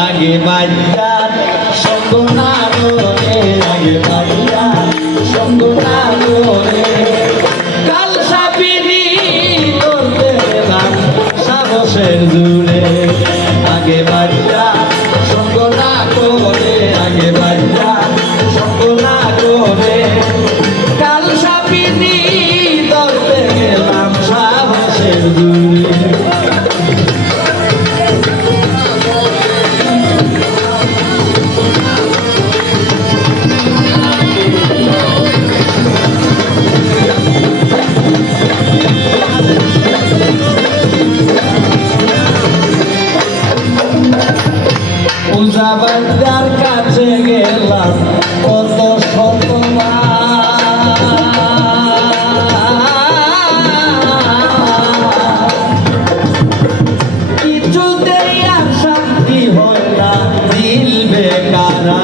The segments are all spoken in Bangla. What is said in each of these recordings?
আগে বাজার সপনা আগে বাজার যার কাছে গেলাম কত কিছুতেই আর শান্তি হয় না দিল বেকারা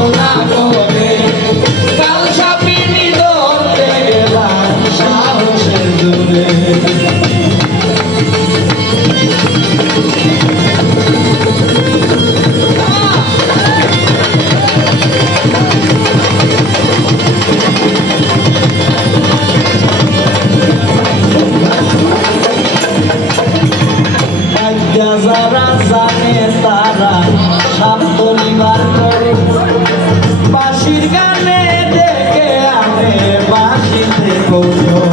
con la voz. Apple.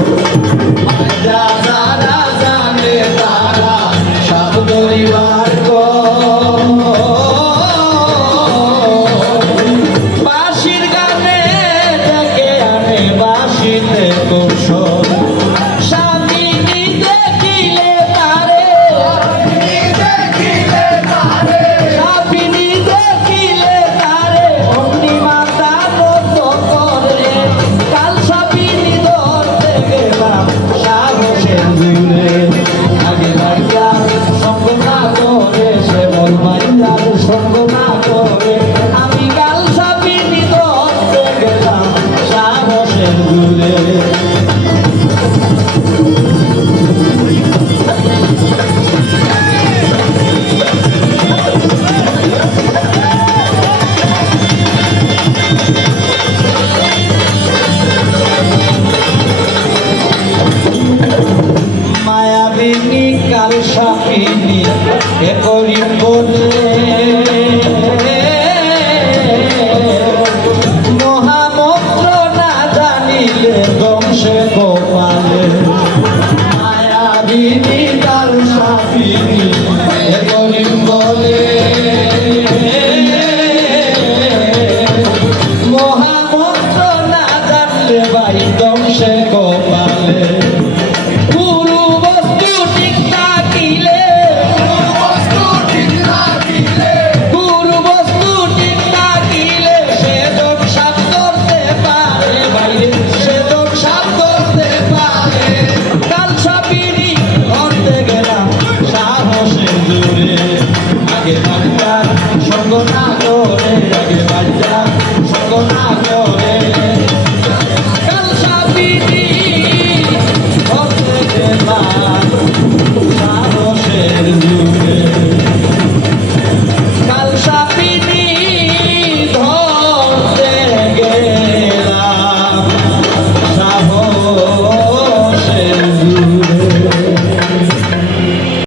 জুড়ে মায়াবিনী কাল সাপিনী এ করি বলে মহামন্ত্র না জানলে বাড়ি দংশে কপালে। Sabe ter mar, sabe ser luz.